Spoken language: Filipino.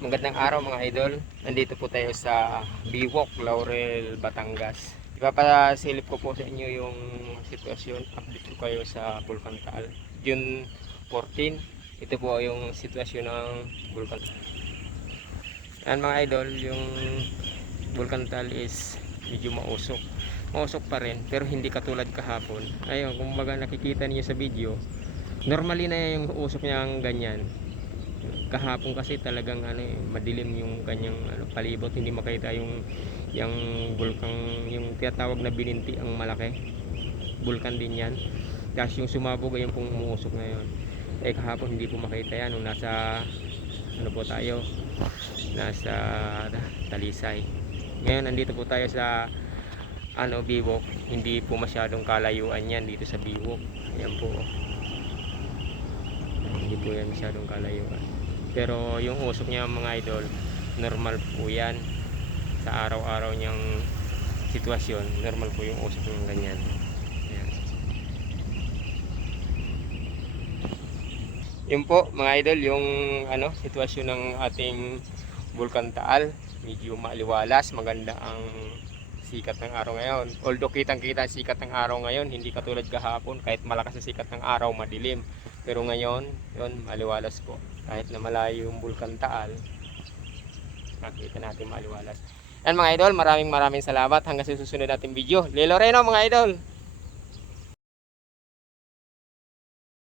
Magandang araw mga idol. Nandito po tayo sa Biwok, Laurel, Batangas. Ipapasilip ko po sa inyo yung sitwasyon. Update ko kayo sa Bulkan Taal. June 14. Ito po yung sitwasyon ng Bulkan. Yan mga idol, yung Bulkan Taal is medyo mausok. Mausok pa rin pero hindi katulad kahapon. Ayun, kung baga nakikita niyo sa video, normally na yung usok niya ang ganyan. Kahapon kasi talagang madilim yung kanyang palibot, hindi makita yung bulkang, yung tinatawag na bininti ang malaki. Bulkan din yan. Tapos yung sumabog ay yung pumuusok na yun. Kahapon hindi po makita yan nung nasa po tayo, nasa Talisay. Ngayon nandito po tayo sa Biwok. Hindi po masyadong kalayuan yan dito sa Biwok. Ayan po, hindi po yan masyadong kalayuan, pero yung usok niya mga idol, normal po yan sa araw-araw niyang sitwasyon. Normal po yung usok ng ganyan. Ayan. Yun po mga idol yung sitwasyon ng ating Bulkan Taal. Medyo maliwalas, maganda ang sikat ng araw ngayon. Although kitang-kita ang sikat ng araw ngayon, hindi katulad kahapon, kahit malakas ang sikat ng araw, madilim. Pero ngayon, yun, maliwalas po. Kahit na malayo yung Bulkan Taal, makita natin maliwalas. Yan mga idol, maraming salamat. Hanggang sa susunod nating video. Lelo Reno mga idol!